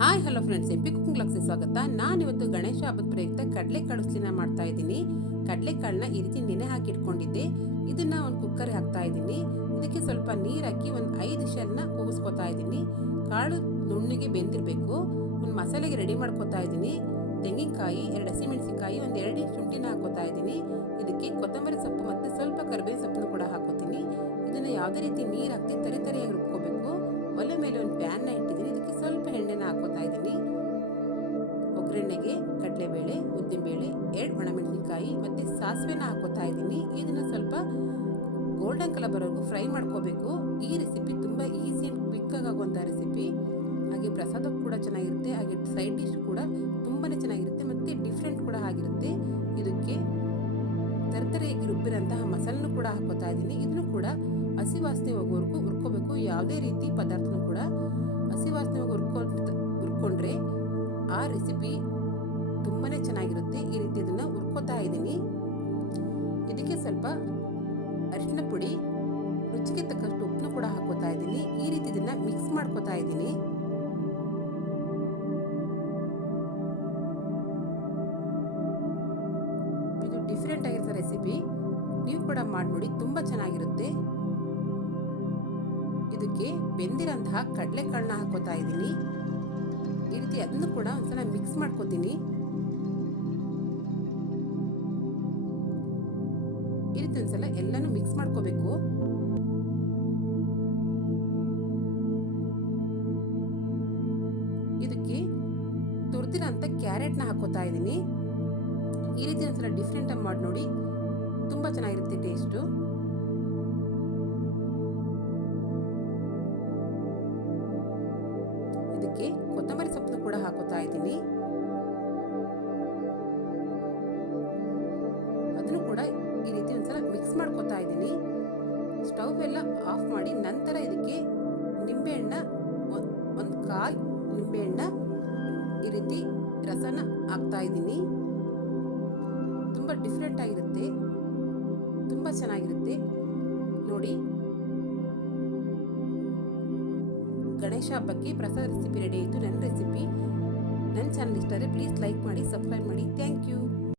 Hi, hello friends. AP cooking ಲಾಕ್ಸ್ಗೆ ಸ್ವಾಗತ. ನಾನಿವತ್ತು ಗಣೇಶ ಹಬ್ಬದ ಪ್ರಯುಕ್ತ ಕಡಲೆಕಾಳು ಉಸ್ಲಿನ ಮಾಡ್ತಾ ಇದ್ದೀನಿ. ಕಡಲೆಕಾಳನ್ನ ಈ ರೀತಿ ನೆನೆ ಹಾಕಿ ಇಟ್ಕೊಂಡಿದ್ದೆ. ಇದನ್ನ ಒಂದು ಕುಕ್ಕರ್ ಹಾಕ್ತಾ ಇದ್ದೀನಿ. ಇದಕ್ಕೆ ಸ್ವಲ್ಪ ನೀರು ಹಾಕಿ ಒಂದು ಐದು ಶೆಲ್ನ ಕೂಗಿಸ್ಕೊತಾ ಇದ್ದೀನಿ. ಕಾಳು ನುಣ್ಣಿಗೆ ಬೆಂದಿರಬೇಕು. ಒಂದು ಮಸಾಲೆಗೆ ರೆಡಿ ಮಾಡ್ಕೊತಾ ಇದ್ದೀನಿ. ತೆಂಗಿನಕಾಯಿ, ಎರಡು ಹಸಿಮೆಣಸಿನಕಾಯಿ, ಒಂದು ಎರಡು ಶುಂಠಿನ ಹಾಕೋತಾ ಇದ್ದೀನಿ. ಇದಕ್ಕೆ ಕೊತ್ತಂಬರಿ ಸೊಪ್ಪು ಮತ್ತು ಸ್ವಲ್ಪ ಕರಿಬೇವಿನ ಸೊಪ್ಪನ್ನು ಕೂಡ ಹಾಕೋತೀನಿ. ಇದನ್ನು ಯಾವುದೇ ರೀತಿ ನೀರು ಹಾಕಿ ತರಿ ತರಿಯಾಗಿ ರುಬ್ಕೋಬೇಕು. ಒಲೆ ಮೇಲೆ ಒಂದು ಪ್ಯಾನ್ನ ಹಾಕೋತಾ ಇದ್ದೀನಿ ಒಗ್ಗರಣೆಗೆ ಕಡಲೆಬೇಳೆ, ಉದ್ದಿನಬೇಳೆ, ಎರಡು ಒಣಮೆಣಸಿನಕಾಯಿ, ಮತ್ತು ಸಾಸಿವೆನ ಹಾಕೋತಾ ಇದ್ದೀನಿ ಇದನ್ನು ಸ್ವಲ್ಪ ಗೋಲ್ಡನ್ ಕಲರ್ ಬರೋವರೆಗೂ ಫ್ರೈ ಮಾಡ್ಕೋಬೇಕು. ಈ ರೆಸಿಪಿ ತುಂಬ ಈಸಿ ಆ್ಯಂಡ್ ಕ್ವಿಕ್ಕಾಗಿ ಆಗುವಂಥ ರೆಸಿಪಿ ಹಾಗೆ ಪ್ರಸಾದ ಕೂಡ ಚೆನ್ನಾಗಿರುತ್ತೆ, ಹಾಗೆ ಸೈಡ್ ಡಿಶ್ ಕೂಡ ತುಂಬಾ ಚೆನ್ನಾಗಿರುತ್ತೆ, ಮತ್ತು ಡಿಫ್ರೆಂಟ್ ಕೂಡ ಆಗಿರುತ್ತೆ. ಇದಕ್ಕೆ ತರತರೆಯಾಗಿ ರುಬ್ಬಿರೋಂತಹ ಮಸಾಲನ್ನು ಕೂಡ ಹಾಕೋತಾ ಇದ್ದೀನಿ ಇದನ್ನು ಕೂಡ ಹಸಿ ವಾಸನೆ ಹೋಗೋವರೆಗೂ ಹುರ್ಕೋಬೇಕು. ಯಾವುದೇ ರೀತಿ ಪದಾರ್ಥನೂ ಕೂಡ ತುಂಬಾ ಚೆನ್ನಾಗಿರುತ್ತೆ. ಈ ರೀತಿ ಅದನ್ನು ಹುರ್ಕೋತಾ ಇದ್ದೀನಿ. ಇದಕ್ಕೆ ಸ್ವಲ್ಪ ಅರಿಶಿನ ಪುಡಿ, ರುಚಿಗೆ ತಕ್ಕಷ್ಟು ಉಪ್ಪನ್ನು ಕೂಡ ಹಾಕೋತಾ ಇದ್ದೀನಿ. ಈ ರೀತಿ ಇದನ್ನು ಮಿಕ್ಸ್ ಮಾಡ್ಕೋತಾ ಇದ್ದೀನಿ. ಇದು ಡಿಫ್ರೆಂಟ್ ಆಗಿರೋ ರೆಸಿಪಿ ನೀವು ಕೂಡ ಮಾಡಿ ನೋಡಿ ತುಂಬ ಚೆನ್ನಾಗಿರುತ್ತೆ. ಇದಕ್ಕೆ ಬೆಂದಿರೋಂತಹ ಕಡಲೆಕಾಳನ್ನ ಹಾಕೋತಾ ಇದ್ದೀನಿ. ಈ ರೀತಿ ಅದನ್ನು ಕೂಡ ಒಂದ್ಸಲ ಮಿಕ್ಸ್ ಮಾಡ್ಕೋತೀನಿ. ಈ ರೀತಿ ಒಂದ್ಸಲ ಎಲ್ಲನೂ ಮಿಕ್ಸ್ ಮಾಡ್ಕೋಬೇಕು. ಇದಕ್ಕೆ ತುರಿದಿರೋಂಥ ಕ್ಯಾರೆಟ್ನ ಹಾಕೋತಾ ಇದ್ದೀನಿ. ಈ ರೀತಿ ಒಂದ್ಸಲ ಡಿಫ್ರೆಂಟಾಗಿ ಮಾಡಿ ನೋಡಿ, ತುಂಬ ಚೆನ್ನಾಗಿರುತ್ತೆ ಟೇಸ್ಟು ಇದಕ್ಕೆ ಕೊತ್ತಂಬರಿ ಸೊಪ್ಪನ್ನು ಕೂಡ ಹಾಕೋತಾ ಇದ್ದೀನಿ. ಈ ರೀತಿ ಒಂದ್ಸಲ ಮಿಕ್ಸ್ ಮಾಡ್ಕೋತಾ ಇದ್ದೀನಿ. ಸ್ಟವ್ ಎಲ್ಲ ಆಫ್ ಮಾಡಿ ನಂತರ ಇದಕ್ಕೆ ನಿಂಬೆಹಣ್ಣ ಒಂದು ಕಾಲು ನಿಂಬೆಹಣ್ಣ ಈ ರೀತಿ ರಸನ ಹಾಕ್ತಾ ಇದ್ದೀನಿ. ತುಂಬ ಡಿಫ್ರೆಂಟ್ ಆಗಿರುತ್ತೆ. ತುಂಬ ಚೆನ್ನಾಗಿರುತ್ತೆ. ನೋಡಿ. ಗಣೇಶ ಹಬ್ಬಕ್ಕೆ ಪ್ರಸಾದ ರೆಸಿಪಿ ರೆಡಿ ಆಯಿತು. ನನ್ನ ರೆಸಿಪಿ ನನ್ನ ಚಾನಲ್ ಇಷ್ಟ ಆದರೆ ಪ್ಲೀಸ್ ಲೈಕ್ ಮಾಡಿ ಸಬ್ಸ್ಕ್ರೈಬ್ ಮಾಡಿ. Thank you